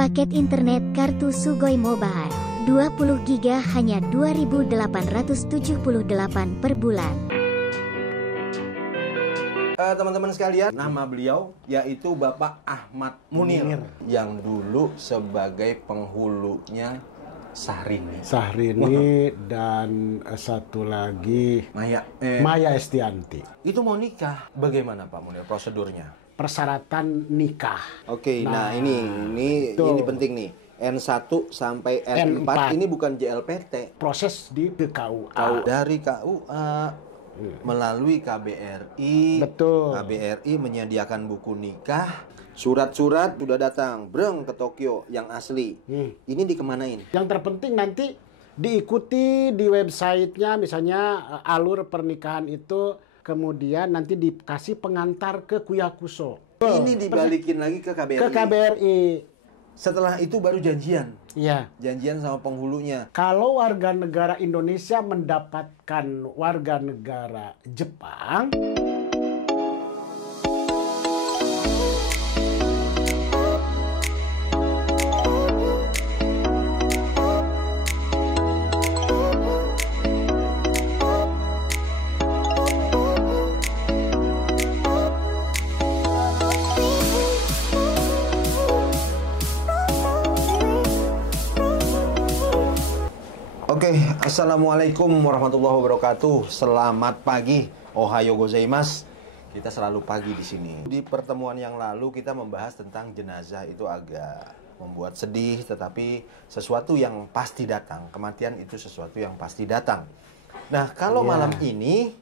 Paket internet kartu Sugoi Mobile 20 GB hanya 2.878 per bulan. Teman-teman sekalian, nama beliau yaitu Bapak Ahmad Munir yang dulu sebagai penghulunya Syahrini dan satu lagi Maya Estianti. Itu mau nikah, bagaimana Pak Munir prosedurnya? Persyaratan nikah. Oke, nah ini penting nih. N1 sampai N4 ini bukan JLPT. Proses di KUA. Dari KUA melalui KBRI. Betul. KBRI menyediakan buku nikah. Surat-surat sudah datang, breng ke Tokyo yang asli. Ini dikemanain? Yang terpenting nanti diikuti di websitenya, misalnya alur pernikahan itu, kemudian nanti dikasih pengantar ke Kuyakuso. Ini dibalikin lagi ke KBRI. Ke KBRI. Setelah itu baru janjian. Iya. Janjian sama penghulunya. Kalau warga negara Indonesia mendapatkan warga negara Jepang, Oke, assalamualaikum warahmatullahi wabarakatuh. Selamat pagi, ohayo gozaimasu. Kita selalu pagi di sini. Di pertemuan yang lalu kita membahas tentang jenazah itu agak membuat sedih, tetapi sesuatu yang pasti datang. Kematian itu sesuatu yang pasti datang. Nah, kalau malam ini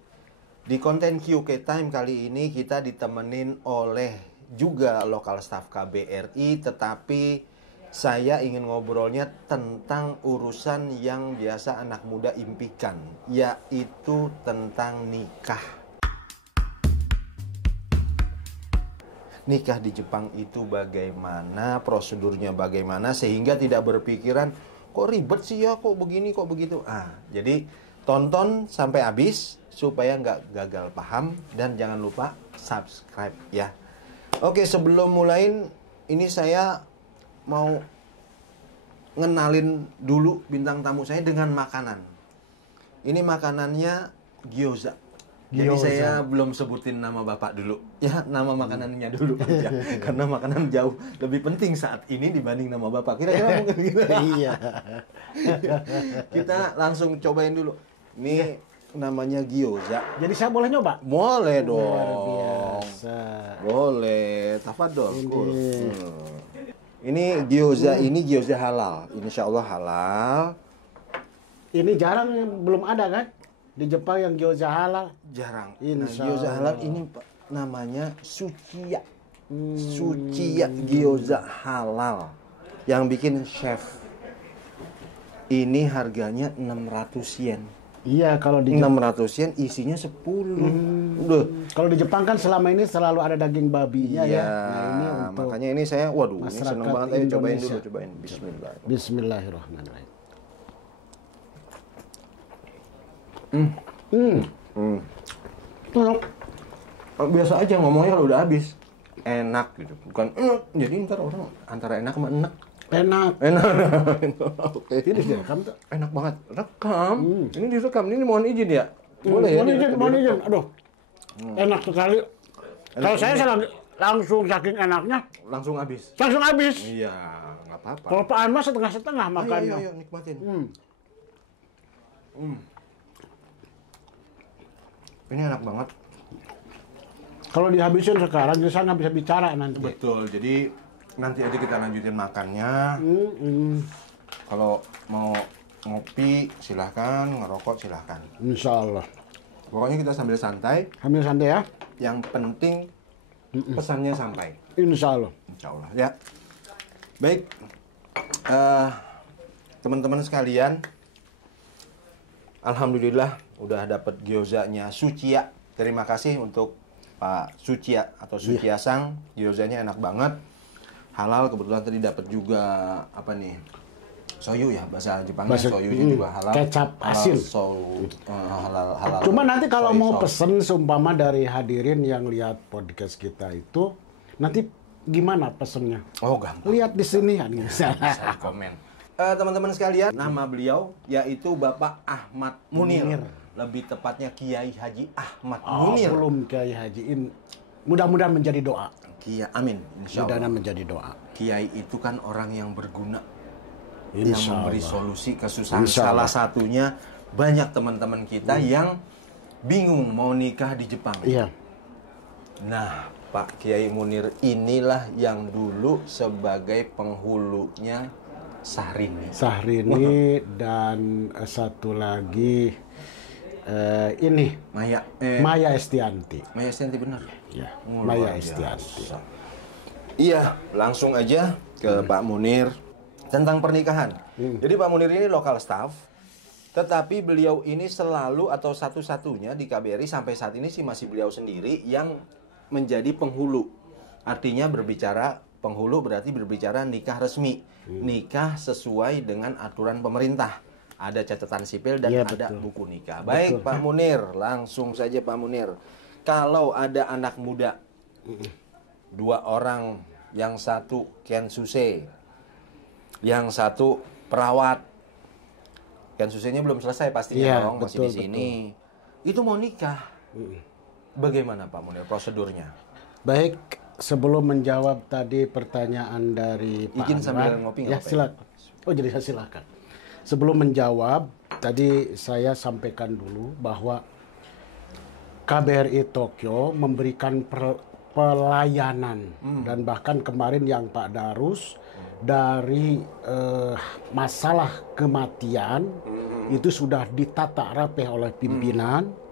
di konten QK Time kali ini kita ditemenin oleh juga lokal staff KBRI, tetapi saya ingin ngobrolnya tentang urusan yang biasa anak muda impikan, yaitu tentang nikah. Nikah di Jepang itu bagaimana, prosedurnya bagaimana, sehingga tidak berpikiran, kok ribet sih ya, kok begini, kok begitu. Jadi tonton sampai habis supaya nggak gagal paham, dan jangan lupa subscribe ya. Oke, sebelum mulain, ini saya mau ngenalin dulu bintang tamu saya dengan makanan. Ini makanannya gyoza. Jadi saya belum sebutin nama Bapak dulu. Ya, nama makanannya dulu aja. Karena makanan jauh lebih penting saat ini dibanding nama Bapak. Kira-kira mungkin gitu. Iya. Kita langsung cobain dulu. Ini namanya gyoza. jadi saya boleh nyoba? Boleh dong. Luar biasa. Boleh. Tafadhol. Ini gyoza, ini gyoza halal. Insya Allah halal. Ini jarang, belum ada kan? Di Jepang yang gyoza halal. Jarang. Nah, gyoza halal ini namanya sukiya. Sukiya gyoza halal. Yang bikin chef. Ini harganya 600 yen. Iya, kalau di 600 yen isinya 10. Kalau di Jepang kan selama ini selalu ada daging babinya ya. Nah, ini untuk makanya ini saya, waduh, ini seneng banget. Ayo cobain Indonesia. dulu, cobain. Bismillah. Bismillahirrahmanirrahim. Biasa aja ngomongnya kalau udah habis. Enak gitu, bukan enak. Jadi ntar orang antara enak sama enak. Enak. Oke. Ini direkam tuh. Enak banget. Rekam. Ini direkam. Ini mohon izin ya. Boleh ya? Mohon izin. Aduh. Enak sekali. Kalau saya langsung saking enaknya Langsung habis. langsung habis. Iya, nggak apa-apa. Kalau Pak Anwar setengah-setengah makannya. Ayo, nikmatin. Ini enak banget. Kalau dihabisin sekarang, saya nggak bisa bicara nanti. Betul. Jadi nanti aja kita lanjutin makannya. Kalau mau ngopi silahkan, ngerokok silahkan. Insya Allah. Pokoknya kita sambil santai. Ambil santai ya. Yang penting pesannya sampai. Insya Allah. Insya Allah ya. Baik, teman-teman sekalian, alhamdulillah udah dapat gyozanya Suciya. Terima kasih untuk Pak Suciya atau Suciya Sang. Gyozanya enak banget. Halal, kebetulan tadi dapat juga apa nih? Soyu ya, bahasa Jepangnya soyunya juga halal. Kecap asin. Halal. Cuma nanti kalau soy mau sauce. pesen seumpama dari hadirin yang lihat podcast kita itu, nanti gimana pesennya? Oh, gampang. Lihat di sini kan. Bisa komen. Teman-teman sekalian, nama beliau yaitu Bapak Ahmad Munir. Lebih tepatnya Kiai Haji Ahmad Munir. Belum Kiai Haji. Mudah-mudahan menjadi doa. Kiai, amin. Insya Allah. Mudah-mudahan menjadi doa. Kiai itu kan orang yang berguna. Insya yang memberi Allah. solusi kesusahan. Insya Allah. Salah satunya banyak teman-teman kita yang bingung mau nikah di Jepang. Iya. Nah, Pak Kiai Munir inilah yang dulu sebagai penghulunya Syahrini. Syahrini dan satu lagi ini Maya Estianti. Maya Estianti benar. Ya, Oh, Maya luar Estianti. biasa. Iya, langsung aja ke Pak Munir tentang pernikahan. Jadi Pak Munir ini lokal staff, tetapi beliau ini selalu atau satu-satunya di KBRI sampai saat ini sih masih beliau sendiri yang menjadi penghulu. Artinya berbicara penghulu berarti berbicara nikah resmi. Nikah sesuai dengan aturan pemerintah. Ada catatan sipil dan Ya, ada betul. buku nikah. Baik, Pak Munir, langsung saja Pak Munir. Kalau ada anak muda, 2 orang, yang satu Kensuse, yang satu perawat. Kensusenya belum selesai pastinya Iya, dong, masih di betul, sini. Itu mau nikah. Bagaimana Pak Munir prosedurnya? Baik, sebelum menjawab tadi pertanyaan dari Pak Izin sambil Anwar, ngopi ya nggak apa-apa? silakan. Oh jadi saya silakan. Sebelum menjawab, tadi saya sampaikan dulu bahwa KBRI Tokyo memberikan pelayanan dan bahkan kemarin yang Pak Darus dari masalah kematian itu sudah ditata rapi oleh pimpinan.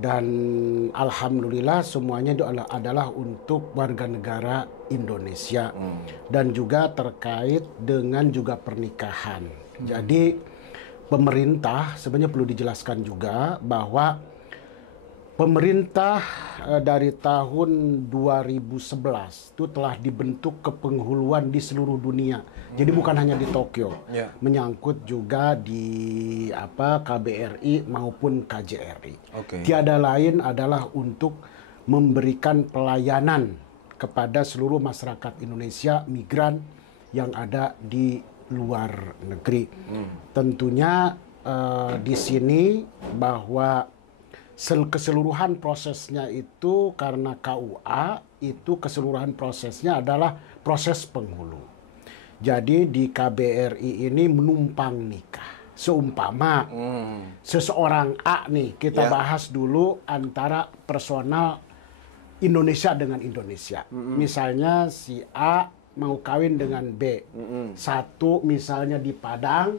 Dan alhamdulillah semuanya itu adalah untuk warga negara Indonesia dan juga terkait dengan juga pernikahan. Jadi pemerintah sebenarnya perlu dijelaskan juga bahwa pemerintah dari tahun 2011 itu telah dibentuk kepenghuluan di seluruh dunia. Jadi bukan hanya di Tokyo, menyangkut juga di KBRI maupun KJRI. Tiada lain adalah untuk memberikan pelayanan kepada seluruh masyarakat Indonesia migran yang ada di luar negeri. Tentunya di sini bahwa keseluruhan prosesnya itu karena KUA itu keseluruhan prosesnya adalah proses penghulu. Jadi di KBRI ini menumpang nikah. Seumpama seseorang A nih, kita bahas dulu antara personal Indonesia dengan Indonesia. Misalnya si A mau kawin dengan B. Satu misalnya di Padang,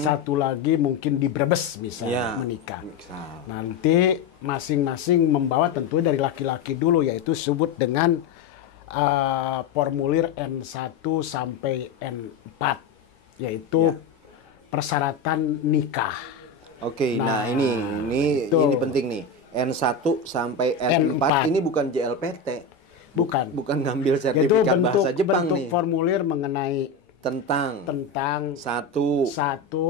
satu lagi mungkin di Brebes misalnya menikah. Nanti masing-masing membawa tentu dari laki-laki dulu, yaitu sebut dengan formulir N1 sampai N4, yaitu persyaratan nikah. Nah ini penting nih. N1 sampai N4 ini bukan JLPT. Bukan ngambil sertifikat bahasa Jepang nih. Bentuk formulir mengenai tentang satu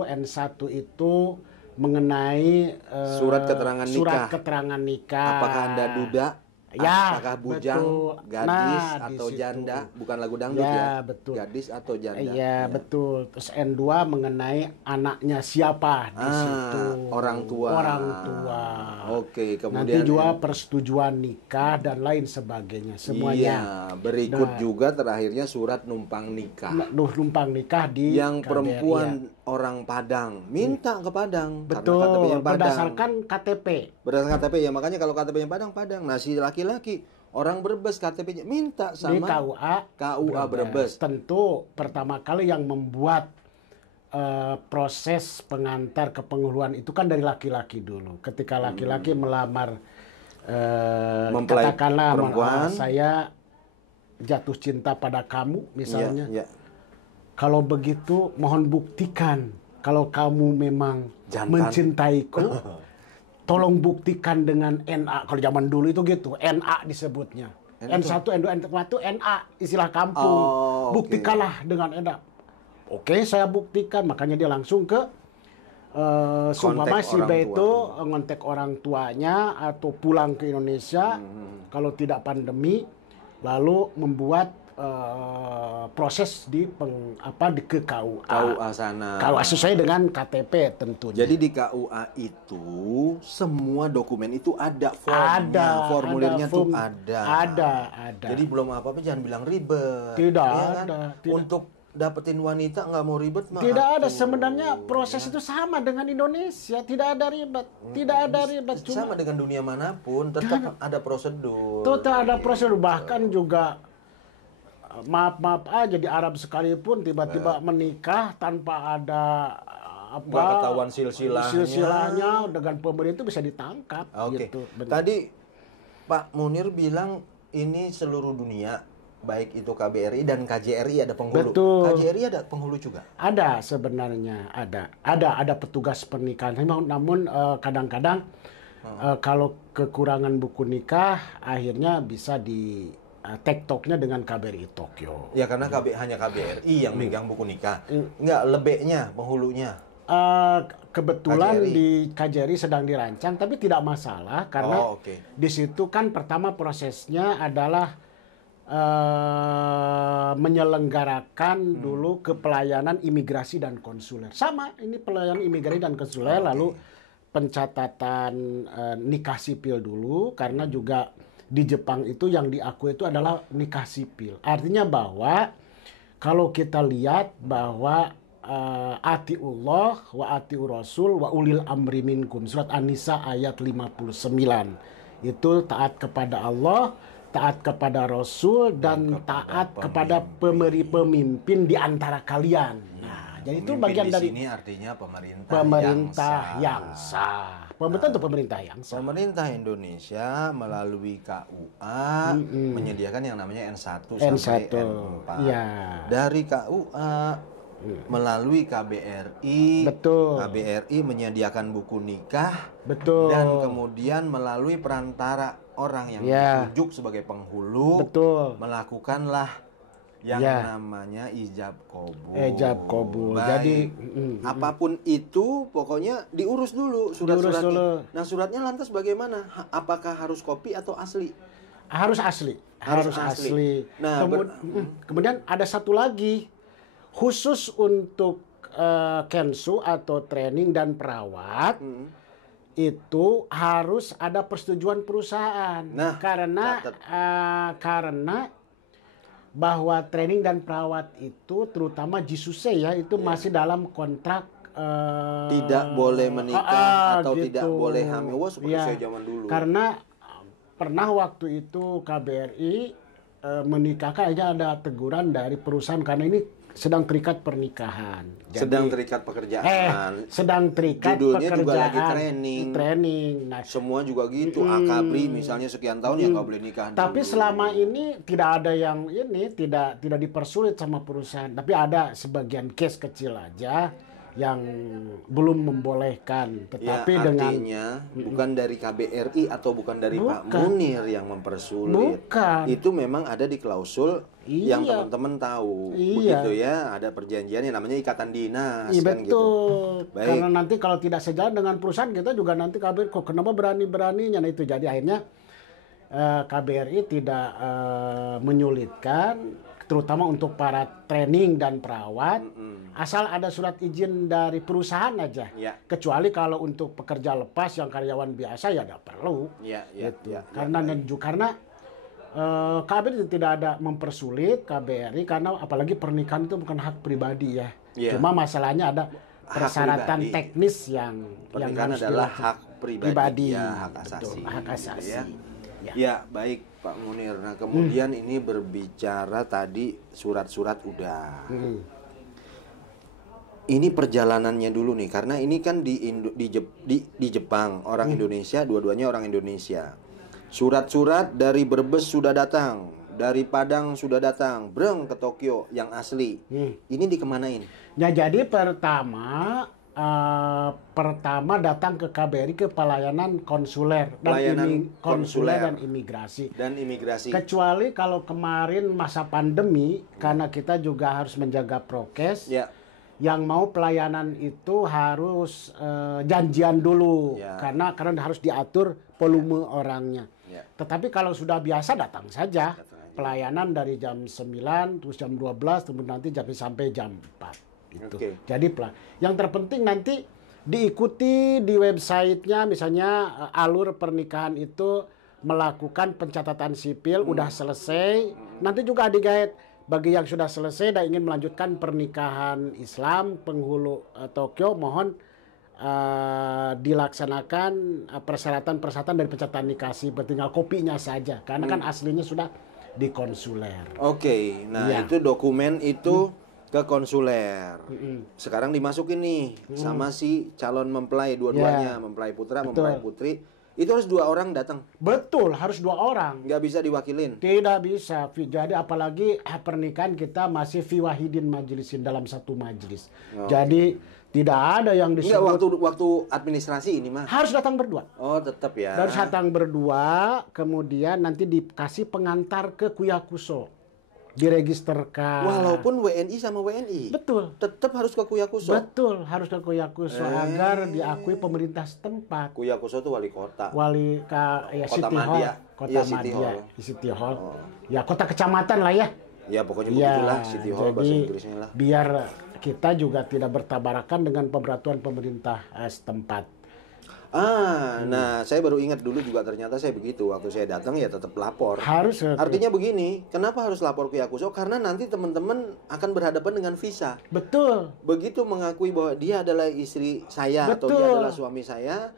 N1 itu mengenai surat keterangan nikah. Apakah Anda duda? Apakah bujang, gadis atau janda? Bukan lagu dangdut ya? Betul. Gadis atau janda? Iya, betul. Terus N2 mengenai anaknya siapa di situ. Orang tua. Oke, kemudian nanti juga persetujuan nikah dan lain sebagainya. Semuanya. Iya, berikut juga terakhirnya surat numpang nikah. Numpang nikah di yang KBRI, perempuan orang Padang minta ke Padang. Betul, KTP-nya Padang. berdasarkan KTP. Berdasarkan KTP ya, makanya kalau KTP-nya Padang. Nah, si laki-laki orang Brebes KTP-nya minta sama di KUA Brebes. Tentu pertama kali yang membuat proses pengantar kepenghuluan itu kan dari laki-laki dulu. Ketika laki-laki melamar katakanlah perempuan, saya jatuh cinta pada kamu misalnya. Kalau begitu mohon buktikan kalau kamu memang mencintaiku. Tolong buktikan dengan NA. Kalau zaman dulu itu gitu, NA disebutnya. N1, N2, N3 itu NA, istilah kampung. Buktikanlah dengan NA. Oke, saya buktikan. Makanya dia langsung ke seumpama si B itu ngontek orang tuanya atau pulang ke Indonesia kalau tidak pandemi, lalu membuat proses di ke KUA. KUA sana. KUA sesuai dengan KTP tentunya. Jadi di KUA itu semua dokumen itu ada formnya, formulirnya tuh ada. Ada. Jadi belum apa-apa jangan bilang ribet. Tidak ya kan? ada. Tidak. Untuk dapetin wanita nggak mau ribet mah. Tidak ada, sebenarnya proses itu sama dengan Indonesia, tidak ada ribet, Sama dengan dunia manapun, tetap ada prosedur. Tetap ada prosedur, bahkan juga maaf aja di Arab sekalipun tiba-tiba menikah tanpa ada nggak ketahuan silsilahnya dengan pemerintah bisa ditangkap. Oke. Gitu, Tadi Pak Munir bilang ini seluruh dunia, baik itu KBRI dan KJRI ada penghulu. Betul. KJRI ada penghulu juga? Ada sebenarnya, ada petugas pernikahan. Namun kadang-kadang kalau kekurangan buku nikah akhirnya bisa di tektoknya dengan KBRI Tokyo. Ya karena hanya KBRI yang megang buku nikah. Enggak, lebeknya, penghulunya. Kebetulan KJRI. di KJRI sedang dirancang, tapi tidak masalah karena di situ kan pertama prosesnya adalah menyelenggarakan dulu ke pelayanan imigrasi dan konsuler. Sama, ini pelayanan imigrasi dan konsuler, lalu pencatatan nikah sipil dulu, karena juga di Jepang itu yang diakui itu adalah nikah sipil. Artinya bahwa kalau kita lihat bahwa atiullah wa atiur rasul wa ulil amri minkum, surat An-Nisa ayat 59. Itu taat kepada Allah, taat kepada Rasul, dan taat kepada pemimpin di antara kalian. Nah, jadi itu bagian dari sini artinya pemerintah yang sah. Pemerintah itu pemerintah yang sah. Pemerintah Indonesia melalui KUA menyediakan yang namanya N1 sampai N4. Ya. Dari KUA melalui KBRI, KBRI menyediakan buku nikah, dan kemudian melalui perantara orang yang ditunjuk sebagai penghulu, melakukanlah yang namanya ijab kabul. Jadi apapun itu pokoknya diurus dulu surat-suratnya. Nah, suratnya lantas bagaimana? Apakah harus kopi atau asli? Harus asli. Nah, kemudian ada satu lagi khusus untuk Kensu atau training dan perawat. Itu harus ada persetujuan perusahaan. Nah, karena bahwa training dan perawat itu terutama Jisuse ya itu masih dalam kontrak tidak boleh menikah atau gitu. Tidak boleh hamil seperti saya zaman dulu. Karena pernah waktu itu KBRI menikahkan aja ada teguran dari perusahaan karena ini sedang terikat pernikahan. Jadi, sedang terikat pekerjaan. Sedang terikat judulnya pekerjaan. Juga lagi training. Nah, semua juga gitu. Akabri misalnya sekian tahun ya nggak boleh nikah. Tapi dulu. selama ini tidak ada yang tidak dipersulit sama perusahaan. Tapi ada sebagian case kecil aja yang belum membolehkan. Tetapi artinya bukan dari KBRI atau bukan dari Pak Munir yang mempersulit. Itu memang ada di klausul yang teman-teman tahu. Begitu ya, ada perjanjian yang namanya ikatan dinas. Betul. Kan gitu. Karena nanti kalau tidak sejalan dengan perusahaan kita juga nanti KBRI kok kenapa berani-beraninya. Nah itu jadi akhirnya KBRI tidak menyulitkan, terutama untuk para training dan perawat, asal ada surat izin dari perusahaan aja. Kecuali kalau untuk pekerja lepas yang karyawan biasa ya tidak perlu. Karena KBRI tidak ada mempersulit KBRI karena apalagi pernikahan itu bukan hak pribadi ya. Cuma masalahnya ada persyaratan teknis yang pernikahan harus adalah hak pribadi. Hak asasi. Betul, hak asasi. Ya, baik Pak Munir. Nah, kemudian ini berbicara tadi surat-surat udah. Ini perjalanannya dulu nih, karena ini kan di Jepang, orang Indonesia, dua-duanya orang Indonesia. Surat-surat dari Brebes sudah datang, dari Padang sudah datang, breng ke Tokyo yang asli. Ini dikemanain? Ya, jadi pertama datang ke KBRI ke pelayanan konsuler dan imigrasi. Kecuali kalau kemarin masa pandemi karena kita juga harus menjaga prokes. Yang mau pelayanan itu harus janjian dulu karena harus diatur volume orangnya. Tetapi kalau sudah biasa datang saja. Pelayanan dari jam 9 terus jam 12 kemudian nanti sampai jam 4 gitu. Jadi yang terpenting nanti diikuti di websitenya, misalnya alur pernikahan itu melakukan pencatatan sipil udah selesai. Nanti juga di-guide bagi yang sudah selesai dan ingin melanjutkan pernikahan Islam penghulu Tokyo, mohon dilaksanakan persyaratan-persyaratan dari pencatatan nikah, tinggal kopinya saja karena kan aslinya sudah di konsuler. Nah itu dokumen itu ke konsuler. Sekarang dimasukin nih sama si calon mempelai dua-duanya, mempelai putra, mempelai putri. Itu harus 2 orang datang. Betul, harus 2 orang. Nggak bisa diwakilin. Tidak bisa. Jadi apalagi pernikahan kita masih fi wahidin majlisin, dalam satu majlis. Jadi tidak ada yang disebut. Enggak, waktu administrasi ini mah. Harus datang berdua. Oh, tetap ya. Harus datang berdua, kemudian nanti dikasih pengantar ke Kuyakuso. Diregisterkan. Walaupun WNI sama WNI. Betul. Tetap harus ke Kuyakuso. Betul, harus ke Kuyakuso agar diakui pemerintah setempat. Kuyakuso itu wali kota. Ya, Kota City Madia. Hall. Kota Madia, City Hall. Ya, kota kecamatan lah ya. Ya, pokoknya begitulah City Hall bahasa Inggrisnya lah. Biar kita juga tidak bertabarakan dengan pemberatuan pemerintah setempat. Nah, saya baru ingat dulu juga ternyata saya begitu. Waktu saya datang ya tetap lapor. Harus. Artinya begini, kenapa harus lapor ke Yakuso? Karena nanti teman-teman akan berhadapan dengan visa. Betul. Begitu mengakui bahwa dia adalah istri saya atau dia adalah suami saya,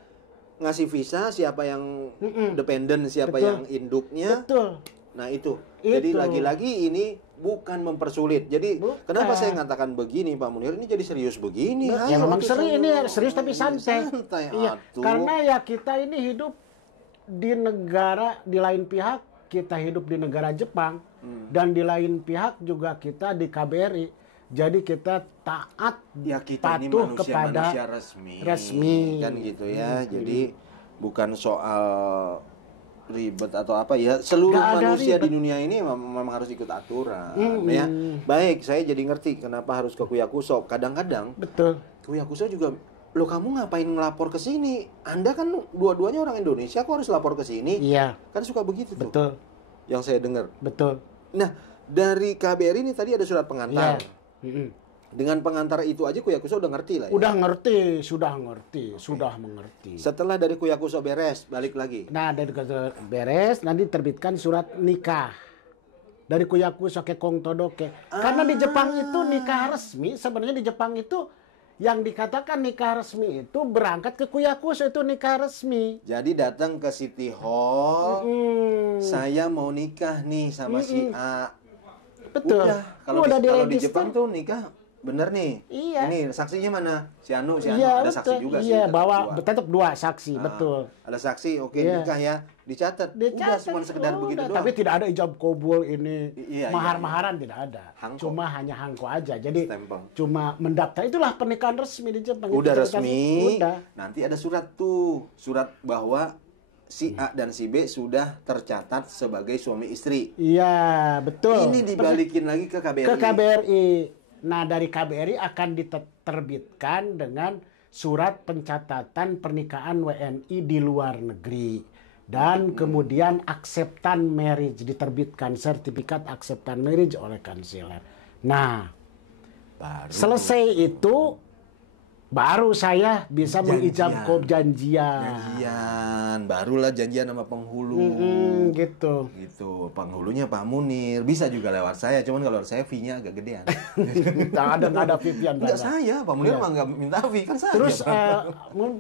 ngasih visa siapa yang dependen, siapa yang induknya. Betul. Nah itu. Jadi lagi-lagi ini bukan mempersulit. Jadi kenapa saya mengatakan begini Pak Munir, ini jadi serius begini. Ya memang serius tapi santai. Iya, karena ya kita ini hidup di negara, di lain pihak kita hidup di negara Jepang dan di lain pihak juga kita di KBRI. Jadi kita taat, ya kita patuh ini kepada manusia resmi kan gitu ya. Jadi bukan soal ribet atau apa ya, seluruh manusia di dunia ini memang harus ikut aturan ya. Baik, saya jadi ngerti kenapa harus ke Kuyakuso. Kadang-kadang Kuyakuso juga, loh kamu ngapain ngelapor ke sini? Anda kan dua-duanya orang Indonesia, kok harus lapor ke sini? Iya. Kan suka begitu tuh. Betul. Yang saya dengar. Betul. Nah, dari KBRI ini tadi ada surat pengantar. Dengan pengantar itu aja Kuyakuso udah ngerti lah ya? Sudah mengerti. Setelah dari Kuyakuso beres, balik lagi. Nah, dari Kuyakuso beres, nanti terbitkan surat nikah. Dari Kuyakuso ke Kong Todoke. Karena di Jepang itu nikah resmi, sebenarnya di Jepang itu yang dikatakan nikah resmi itu berangkat ke Kuyakuso, itu nikah resmi. Jadi datang ke City Hall, saya mau nikah nih sama si A. Betul. Udah, kalau di Jepang tuh nikah bener nih. Iya. Ini saksinya mana? Si Anu, iya, ada betul. saksi juga sih. Iya, bawa tetap 2 saksi, betul. Ada saksi, nikah ya. Dicatat. Udah cuma sekedar begitu doang. Tapi tidak ada ijab kabul ini, mahar-maharan tidak ada. Hangko. Cuma hanya hangko aja. Jadi stempel. Cuma mendaftar, itulah pernikahan resmi di Jepang. Udah itu resmi. Udah. Nanti ada surat tuh, surat bahwa si A dan si B sudah tercatat sebagai suami istri. Iya, betul. Ini dibalikin lagi ke KBRI. Ke KBRI. Nah, dari KBRI akan diterbitkan dengan surat pencatatan pernikahan WNI di luar negeri. Dan kemudian acceptance marriage, diterbitkan sertifikat acceptance marriage oleh kanselir. Nah, selesai itu baru saya bisa mengijab janjian. Barulah janjian sama penghulu. Gitu. Penghulunya Pak Munir. Bisa juga lewat saya, cuman kalau saya fee-nya agak gedean. ada fee-an. Enggak saya, Pak Munir mah enggak minta fee, kan saya. Terus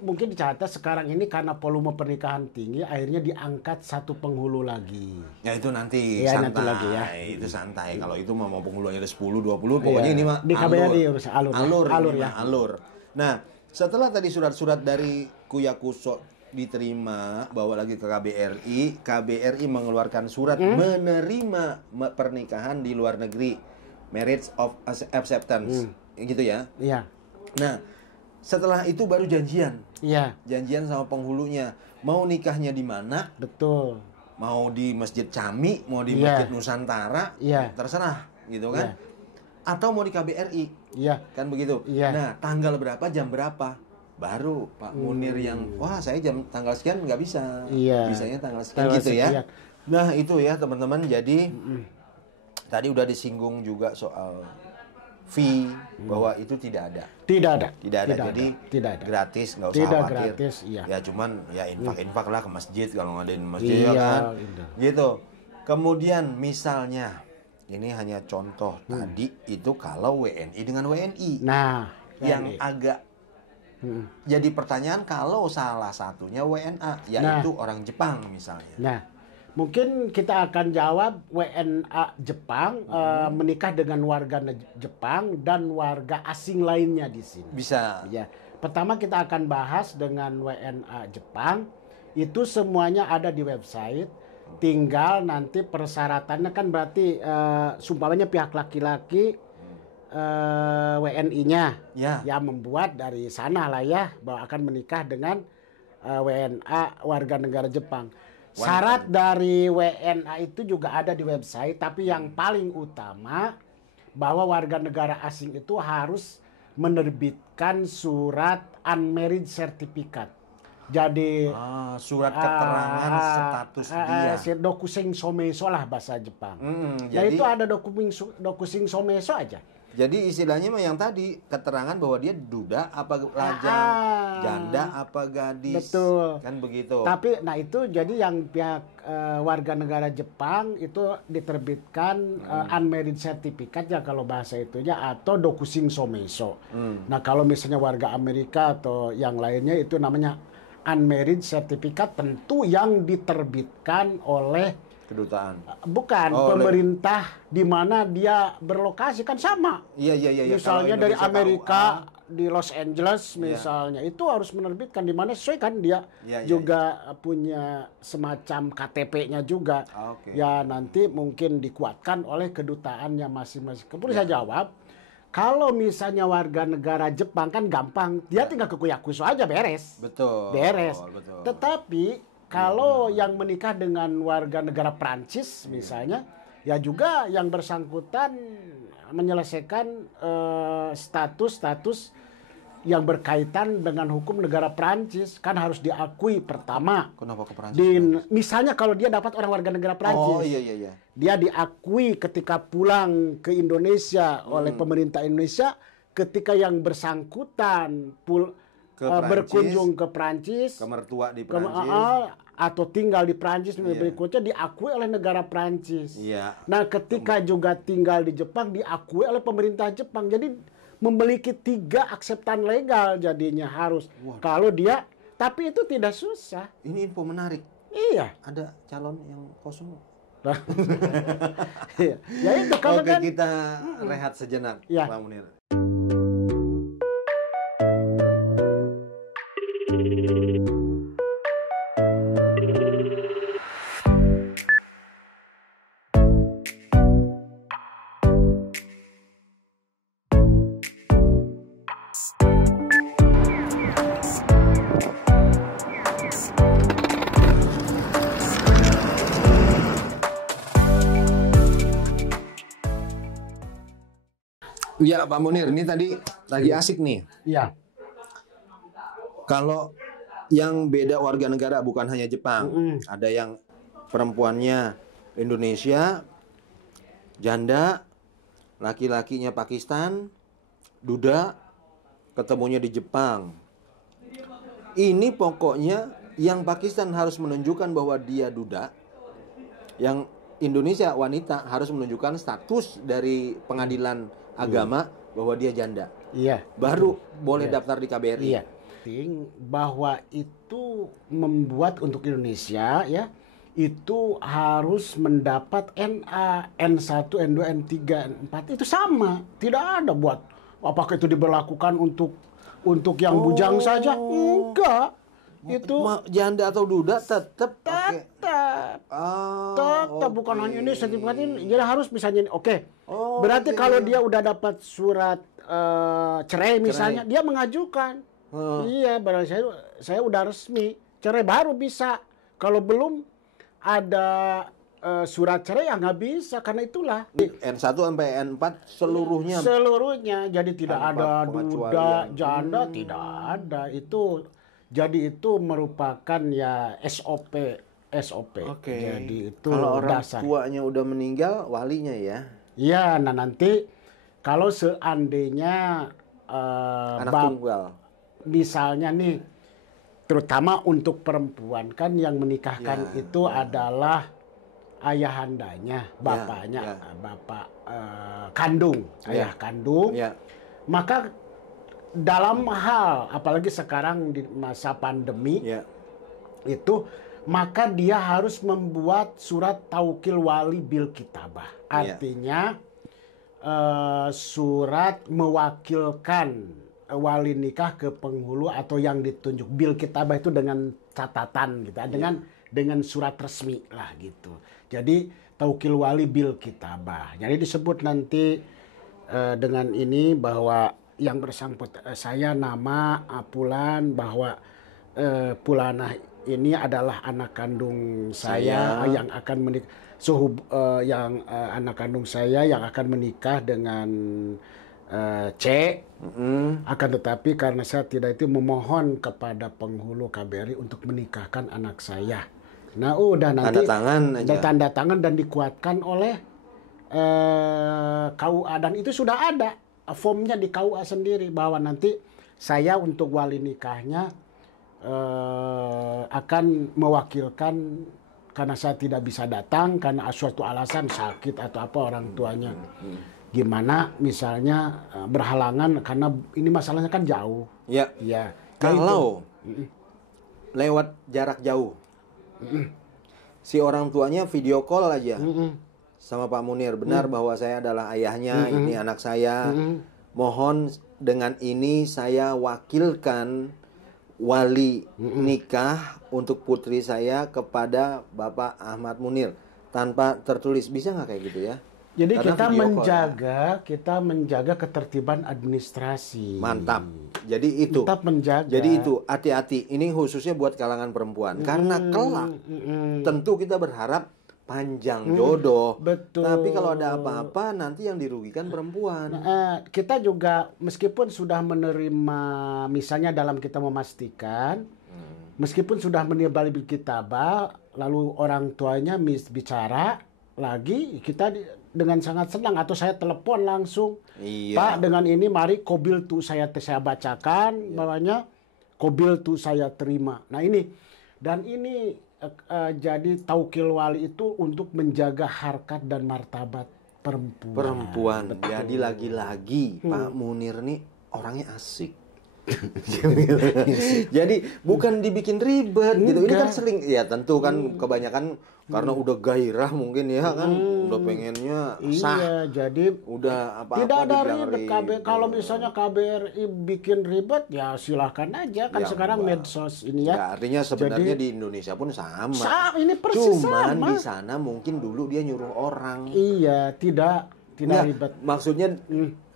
mungkin dicatat sekarang ini karena volume pernikahan tinggi, akhirnya diangkat 1 penghulu lagi. Ya itu nanti santai. Nanti lagi ya. Itu santai. Kalau itu mau penghulunya ada 10, 20, pokoknya ini mah di KBRI urus alur. Nah, setelah tadi surat-surat dari Kuyakuso diterima, bawa lagi ke KBRI, KBRI mengeluarkan surat menerima pernikahan di luar negeri, marriage of acceptance, gitu ya. Iya. Nah, setelah itu baru janjian. Iya. Janjian sama penghulunya, mau nikahnya di mana? Betul. Mau di Masjid Cami, mau di Masjid Nusantara, terserah, gitu kan? Atau mau di KBRI. Iya. Kan begitu. Iya. Nah, tanggal berapa, jam berapa? Baru Pak Munir yang, wah saya tanggal sekian nggak bisa. Iya. Bisanya tanggal sekian gitu ya. Nah itu ya teman-teman, jadi tadi udah disinggung juga soal fee, bahwa itu tidak ada. Tidak ada. Jadi tidak ada. Gratis, nggak usah Tidak khawatir. gratis, iya. Ya cuman ya infak-infak lah ke masjid kalau ngadain masjid Iya, ya kan. iya. Gitu. Kemudian misalnya ini hanya contoh tadi itu kalau WNI dengan WNI. Nah, yang agak jadi pertanyaan kalau salah satunya WNA, yaitu orang Jepang misalnya. Nah, mungkin kita akan jawab WNA Jepang menikah dengan warga Jepang dan warga asing lainnya di sini. Bisa. Ya, pertama kita akan bahas dengan WNA Jepang. Itu semuanya ada di website. Tinggal nanti persyaratannya kan berarti sumpamanya pihak laki-laki WNI-nya ya membuat dari sana lah ya bahwa akan menikah dengan WNA warga negara Jepang. Syarat dari WNA itu juga ada di website, tapi yang paling utama bahwa warga negara asing itu harus menerbitkan surat unmarried certificate. Jadi surat keterangan status dia. Dokusing someso lah bahasa Jepang. Ya jadi, itu ada dokusing someso aja. Jadi istilahnya yang tadi keterangan bahwa dia duda apa lajang, janda apa gadis. Betul. Kan begitu. Tapi nah itu jadi yang pihak warga negara Jepang itu diterbitkan unmarried certificate ya kalau bahasa itunya atau dokusing someso. Nah kalau misalnya warga Amerika atau yang lainnya itu namanya unmarried certificate, tentu yang diterbitkan oleh kedutaan. Bukan pemerintah di mana dia berlokasi kan sama. Iya. Misalnya dari Amerika di Los Angeles misalnya itu harus menerbitkan di mana sesuai kan dia juga punya semacam KTP-nya juga. Ya nanti mungkin dikuatkan oleh kedutaannya masing-masing. Kemudian saya jawab, kalau misalnya warga negara Jepang kan gampang, dia tinggal ke Kuyakuso aja beres. Betul. Beres. Betul. Tetapi kalau yang menikah dengan warga negara Prancis misalnya, ya juga yang bersangkutan menyelesaikan status-status yang berkaitan dengan hukum negara Prancis kan harus diakui pertama. Kenapa ke Prancis? Misalnya kalau dia dapat orang warga negara Prancis, dia diakui ketika pulang ke Indonesia oleh pemerintah Indonesia, ketika yang bersangkutan berkunjung ke Prancis, ke mertua di Prancis, atau tinggal di Prancis berikutnya diakui oleh negara Prancis. Nah, ketika juga tinggal di Jepang diakui oleh pemerintah Jepang. Jadi memiliki 3 akseptan legal jadinya harus. Kalau dia, tapi itu tidak susah. Ini info menarik. Iya. Ada calon yang kosong. Iya. Ya itu kalau kan kita rehat sejenak, Pak Munir. Ya Pak Munir, ini tadi lagi asik nih. Iya. Kalau yang beda warga negara bukan hanya Jepang, ada yang perempuannya Indonesia, janda, laki-lakinya Pakistan, duda, ketemunya di Jepang. Ini pokoknya yang Pakistan harus menunjukkan bahwa dia duda, yang Indonesia wanita harus menunjukkan status dari pengadilan agama bahwa dia janda. Iya. Baru boleh daftar di KBRI. Iya. Bahwa itu membuat untuk Indonesia ya itu harus mendapat NA, N1, N2, N3, N4 itu sama. Tidak ada buat apakah itu diberlakukan untuk yang bujang saja? Enggak. Itu janda atau duda tetap bukan hanya ini sertifikat ini, jadi harus misalnya berarti kalau dia udah dapat surat cerai misalnya, dia mengajukan. Iya, berarti saya udah resmi cerai baru bisa. Kalau belum ada surat cerai ya nggak bisa, karena itulah N1 sampai N4 seluruhnya. Jadi tidak ada duda, janda, tidak ada. Itu jadi itu merupakan ya SOP SOP. Oke. Jadi itu kalau orang dasar. tuanya udah meninggal, walinya ya. Iya, nah nanti kalau seandainya Anak tunggal. misalnya nih, terutama untuk perempuan kan yang menikahkan Ya, itu adalah ayahandanya, bapaknya, ya. bapak kandung, Ya. ayah kandung. Ya. Maka dalam hal, apalagi sekarang di masa pandemi, Ya. itu maka dia harus membuat surat taukil wali bil kitabah. Iya. Artinya surat mewakilkan wali nikah ke penghulu atau yang ditunjuk. Bil kitabah itu dengan catatan gitu, dengan surat resmi lah gitu. Jadi taukil wali bil kitabah. Jadi disebut nanti dengan ini bahwa yang bersangkutan saya nama Pulan, bahwa Pulanah ini adalah anak kandung saya yang akan menikah, anak kandung saya yang akan menikah dengan C. Akan tetapi karena saya tidak itu memohon kepada penghulu KBRI untuk menikahkan anak saya. Nah, udah nanti Tanda tangan aja. tanda tangan dan dikuatkan oleh KUA, dan itu sudah ada formnya di KUA sendiri bahwa nanti saya untuk wali nikahnya akan mewakilkan karena saya tidak bisa datang karena suatu alasan sakit atau apa orang tuanya. Gimana misalnya berhalangan karena ini masalahnya kan jauh. Ya. Ya. Kalau lewat jarak jauh, si orang tuanya video call aja sama Pak Munir, benar bahwa saya adalah ayahnya, ini anak saya. Mohon dengan ini saya wakilkan wali nikah untuk putri saya kepada Bapak Ahmad Munir tanpa tertulis. Bisa nggak kayak gitu ya? Jadi Karena kita menjaga ketertiban administrasi. Mantap. Jadi itu. Tetap menjaga. Jadi itu hati-hati. Ini khususnya buat kalangan perempuan. Karena kelak tentu kita berharap panjang jodoh. Betul. Tapi kalau ada apa-apa nanti yang dirugikan perempuan. Kita juga meskipun sudah menerima, misalnya dalam kita memastikan, meskipun sudah menerima bil kitabah, lalu orang tuanya bicara lagi, kita dengan sangat senang atau saya telepon langsung, Iya. Pak dengan ini mari kobil tuh saya bacakan bawahnya kobil tuh saya terima. Nah ini dan ini jadi taukil wali itu untuk menjaga harkat dan martabat perempuan. Perempuan. Jadi lagi-lagi Pak Munir nih orangnya asik. Jadi bukan dibikin ribet gitu. Ini kan sering ya tentu kan kebanyakan karena udah gairah mungkin ya kan udah pengennya sah. Iya, jadi udah apa-apa tidak ada dibilang ribet. Kalau misalnya KBRI bikin ribet ya silahkan aja kan Ya, sekarang Mbak. medsos ini ya. Ya, artinya sebenarnya Jadi, di Indonesia pun sama. ini persis Cuman sama. di sana mungkin dulu dia nyuruh orang. Iya, tidak Nggak, ribet. maksudnya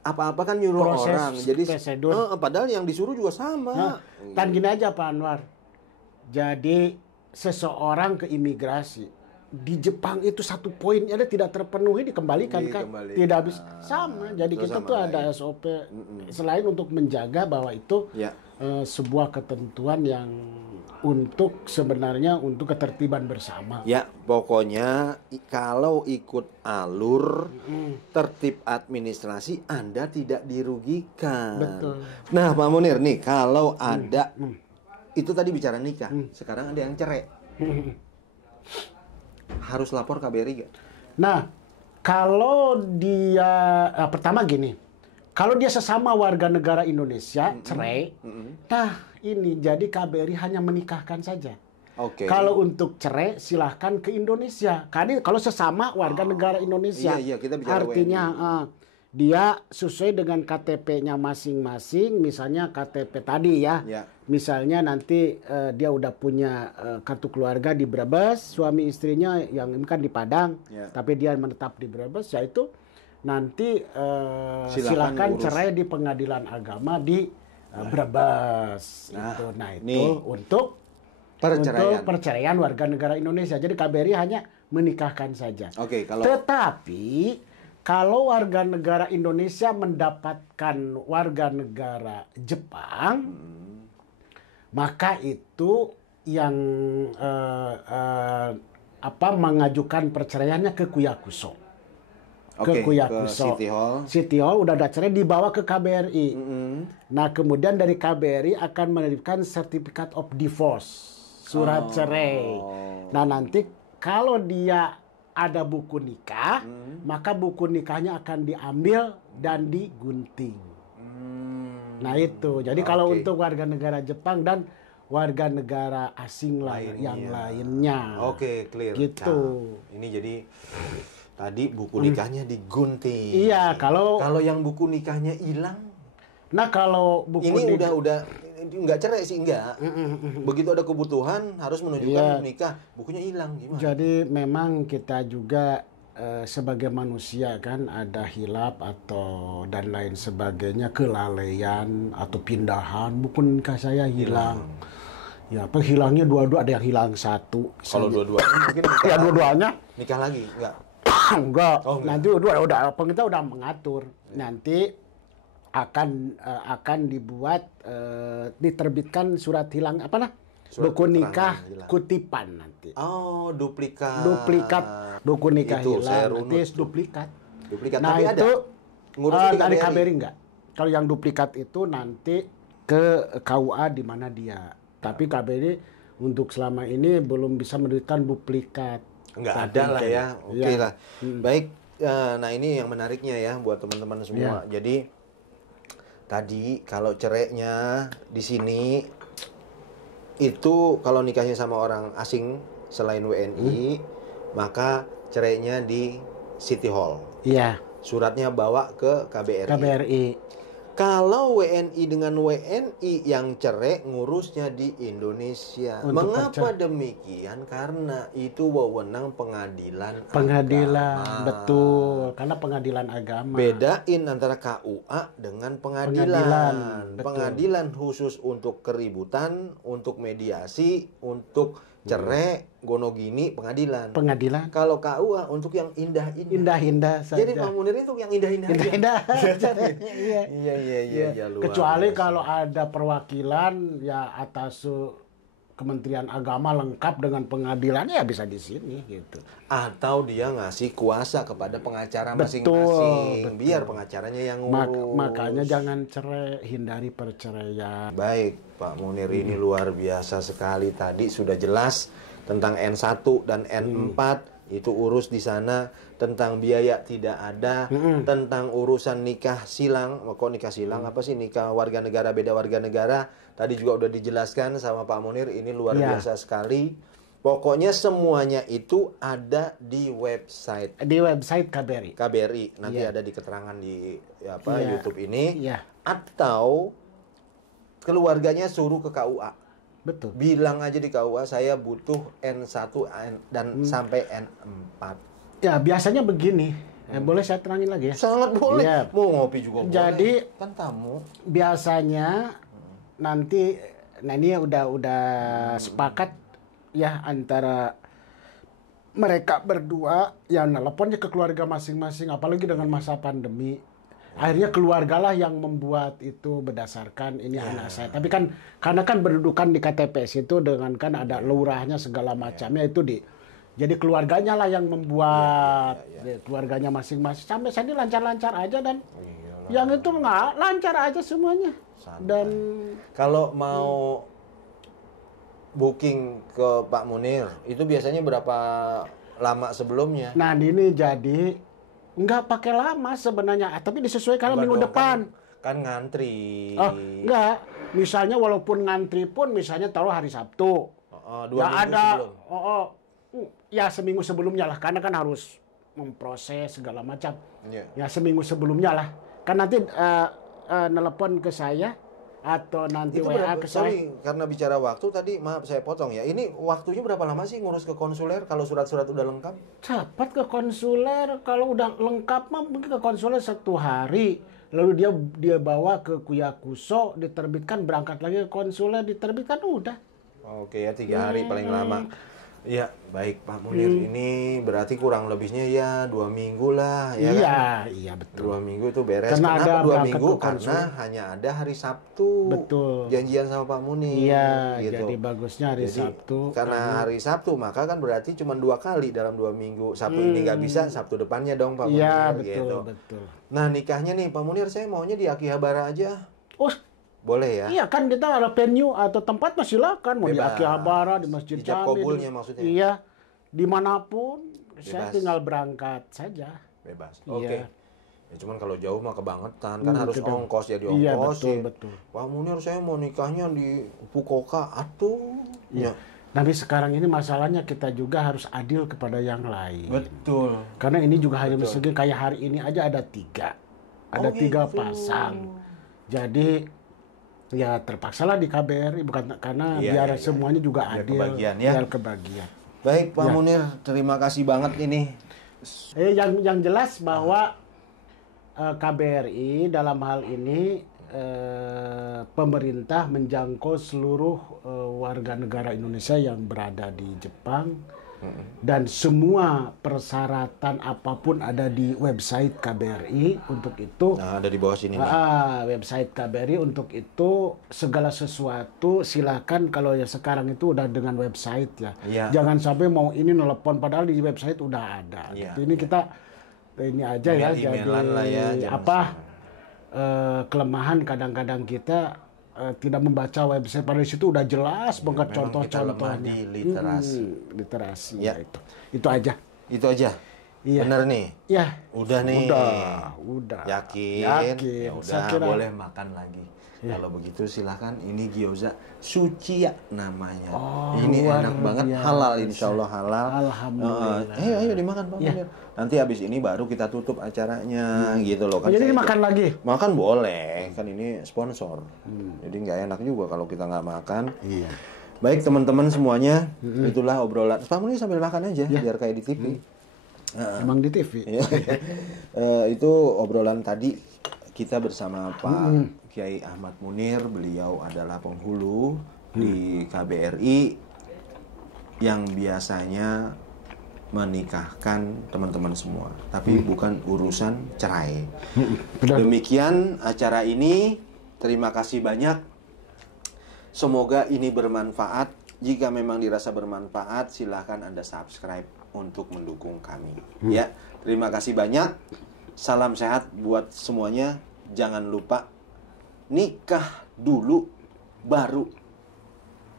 apa-apa kan nyuruh Proses orang. Jadi prosedur. padahal yang disuruh juga sama. Nah, kan gini aja Pak Anwar. Jadi seseorang ke imigrasi di Jepang itu satu poin ada tidak terpenuhi dikembalikan kan, tidak bisa sama. Jadi Terus kita sama tuh lain. ada SOP selain untuk menjaga bahwa itu Ya. sebuah ketentuan yang untuk sebenarnya untuk ketertiban bersama. Ya, pokoknya kalau ikut alur tertib administrasi Anda tidak dirugikan. Betul. Nah, Pak Munir nih, kalau ada itu tadi bicara nikah, sekarang ada yang cerai. Harus lapor KBRI gak? Nah, kalau dia pertama gini, kalau dia sesama warga negara Indonesia cerai, nah ini jadi KBRI hanya menikahkan saja. Oke. Kalau untuk cerai silahkan ke Indonesia. Karena kalau sesama warga negara Indonesia, Iya, kita bicara artinya dia sesuai dengan KTP-nya masing-masing. Misalnya KTP tadi ya, Ya. misalnya nanti dia udah punya kartu keluarga di Brebes, suami istrinya yang ini kan di Padang, Ya. tapi dia menetap di Brebes, ya itu nanti Silakan silakan urus. cerai di pengadilan agama di Brebes. Nah itu nih. untuk perceraian warga negara Indonesia. Jadi KBRI hanya menikahkan saja. Oke, kalau Tetapi kalau warga negara Indonesia mendapatkan warga negara Jepang, maka itu yang mengajukan perceraiannya ke Kuyakuso. Oke, Ke Kuyakuso. ke City Hall. City Hall udah ada cerai dibawa ke KBRI. Nah, kemudian dari KBRI akan menerbitkan Certificate of Divorce, surat cerai. Nah, nanti kalau dia ada buku nikah, maka buku nikahnya akan diambil dan digunting. Nah, itu. Jadi kalau untuk warga negara Jepang dan warga negara asing yang lainnya. Oke, clear. Gitu. Nah, ini jadi tadi buku nikahnya digunting. Iya, kalau yang buku nikahnya hilang. Nah, kalau buku ini udah nggak cerai sih, enggak. Begitu ada kebutuhan harus menunjukkan nikah, bukunya hilang gimana? Jadi memang kita juga sebagai manusia kan ada hilap atau dan lain sebagainya, kelalaian atau pindahan, buku nikah saya hilang. Ya, hilangnya dua-dua, ada yang hilang satu. Kalau dua-duanya mungkin ya dua-duanya nikah lagi, enggak? enggak. Nanti kita udah mengatur. Nanti akan dibuat diterbitkan surat hilang buku nikah kutipan nanti. Oh, duplikat buku nikah itu, hilang nanti duplikat. Tapi Nah, itu dari KBRI enggak. Kalau yang duplikat itu nanti ke KUA di mana dia. Tapi KBRI untuk selama ini belum bisa menerbitkan duplikat. Enggak ada lah ya. Oke lah. Baik. Nah, ini yang menariknya ya buat teman-teman semua. Jadi tadi kalau cerainya di sini itu kalau nikahnya sama orang asing selain WNI, maka cerainya di City Hall. Iya. Suratnya bawa ke KBRI. Kalau WNI dengan WNI yang cerai ngurusnya di Indonesia. Mengapa demikian? Karena itu wewenang pengadilan agama. Betul. Karena pengadilan agama. Bedain antara KUA dengan pengadilan. Pengadilan khusus untuk keributan, untuk mediasi, untuk cerai, gonogini, pengadilan. Kalau KUA untuk yang indah-indah. Indah-indah saja. Jadi Pak Munir itu yang indah-indah. Indah-indah. Iya. Kecuali kalau ada perwakilan ya atas Kementerian Agama lengkap dengan pengadilan, ya bisa di sini gitu. Atau dia ngasih kuasa kepada pengacara masing-masing, biar pengacaranya yang ngurus. Makanya jangan cerai, hindari perceraian. Baik, Pak Munir, ini luar biasa sekali. Tadi sudah jelas tentang N1 dan N4, itu urus di sana. Tentang biaya tidak ada, tentang urusan nikah silang. Kok nikah silang? Apa sih nikah warga negara beda warga negara? Tadi juga udah dijelaskan sama Pak Munir. Ini luar biasa sekali. Pokoknya semuanya itu ada di website. Di website KBRI. KBRI. Nanti ada di keterangan di YouTube ini. Atau keluarganya suruh ke KUA. Betul. Bilang aja di KUA saya butuh N1 dan sampai N4. Ya, biasanya begini. Boleh saya terangin lagi ya? Sangat boleh. Mau ngopi juga boleh. Jadi kan tamu. Biasanya nanti ini udah sepakat ya antara mereka berdua yang nelponnya ke keluarga masing-masing, apalagi dengan masa pandemi. Akhirnya keluargalah yang membuat itu berdasarkan ini anak saya. Tapi kan karena kan berdudukan di KTPS itu dengan kan ada lurahnya segala macamnya itu jadi keluarganya lah yang membuat keluarganya masing-masing. Sampai sini lancar-lancar aja dan yang itu nggak lancar aja semuanya. Dan kalau mau booking ke Pak Munir itu biasanya berapa lama sebelumnya? Nah, ini jadi nggak pakai lama sebenarnya, tapi disesuaikan minggu depan. Kan ngantri. Oh, enggak. Misalnya walaupun ngantri pun misalnya taruh hari Sabtu. 2 minggu sebelum. Ya seminggu sebelumnya lah, karena kan harus memproses segala macam. Ya seminggu sebelumnya lah. Kan nanti nelpon ke saya atau nanti itu WA ke saya. Sorry, karena bicara waktu tadi, maaf saya potong ya. Ini waktunya berapa lama sih ngurus ke konsuler kalau surat-surat udah lengkap? Cepat ke konsuler, kalau udah lengkap mah mungkin ke konsuler 1 hari. Lalu dia bawa ke Kuyakuso, diterbitkan, berangkat lagi ke konsuler, diterbitkan, udah. Oke ya, 3 hari paling lama. Iya, baik Pak Munir. Ini berarti kurang lebihnya ya 2 minggu lah, ya iya, kan? Iya betul. 2 minggu itu beres. Karena Kenapa ada 2 berangkat minggu? ke Karena konsul. hanya ada hari Sabtu. Betul. Janjian sama Pak Munir. Iya, gitu. jadi bagusnya hari Sabtu. Karena hari Sabtu, maka kan berarti cuma 2 kali dalam 2 minggu. Sabtu ini nggak bisa, Sabtu depannya dong Pak Munir. Iya, betul, gitu. betul. Nah, nikahnya nih Pak Munir, saya maunya di Akihabara aja. Oh, Boleh ya? iya kan kita ada venue atau tempat silakan. Mau di Bebas. Akihabara, di Masjid Di Jab Jami. Kobulnya maksudnya? Iya, dimanapun. Saya Bebas. tinggal berangkat saja. Bebas. Iya. Oke. Ya, cuman kalau jauh mah kebangetan, kan harus kita- ongkos ya Iya, diongkosin. betul. Pak Munir, saya mau nikahnya di Fukuoka. Atuh. Iya. Tapi sekarang ini masalahnya kita juga harus adil kepada yang lain. Betul. Karena ini juga hari segi kayak hari ini aja ada 3. Ada 3 gitu. pasang. Jadi ya terpaksalah di KBRI bukan karena Iya, biar iya, iya. semuanya juga Biar adil, kebagian, ya. biar kebagian. Baik Pak Ya. Munir, terima kasih banget ini. Yang jelas bahwa KBRI dalam hal ini pemerintah menjangkau seluruh warga negara Indonesia yang berada di Jepang dan semua persyaratan apapun ada di website KBRI untuk itu. Nah, ada di bawah sini nih. Website KBRI untuk itu segala sesuatu silakan kalau ya sekarang itu udah dengan website ya. Iya. Jangan sampai mau ini nelpon padahal di website udah ada. Iya, Gitu. Ini kita ini aja ya Email-emailan jadi lah ya, jangan apa kelemahan kadang-kadang kita tidak membaca website pada situ udah jelas banget memang kita lemah contoh-contohnya. di literasi. Literasi Ya. ya itu aja. Itu aja. Iya. Bener nih. Ya. Udah nih. Udah. Yakin? Yakin. Ya Saya udah, kira- boleh makan lagi. Kalau begitu silahkan. Ini gyoza suci ya namanya. Oh, ini luar enak banget, biasa. halal, insya Allah halal. Alhamdulillah. Ayo dimakan Pak Ya. Munir. Nanti habis ini baru kita tutup acaranya, gitu loh. Kan Jadi saya- makan lagi. Makan boleh, kan ini sponsor. Jadi nggak enak juga kalau kita nggak makan. Iya. Baik teman-teman semuanya, itulah obrolan. Pak Munir sambil makan aja, Ya. biar kayak di TV. Emang di TV. Iya. Itu obrolan tadi kita bersama Pak Kiai Ahmad Munir. Beliau adalah penghulu di KBRI yang biasanya menikahkan teman-teman semua, tapi bukan urusan cerai. Benar. Demikian acara ini. Terima kasih banyak. Semoga ini bermanfaat. Jika memang dirasa bermanfaat, silahkan Anda subscribe untuk mendukung kami. Ya, terima kasih banyak. Salam sehat buat semuanya. Jangan lupa nikah dulu, baru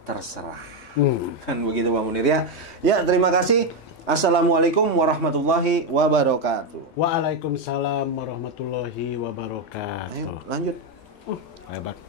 terserah. Kan begitu Pak Munir ya. Ya, terima kasih. Assalamualaikum warahmatullahi wabarakatuh. Waalaikumsalam warahmatullahi wabarakatuh. Ayo lanjut. Hebat.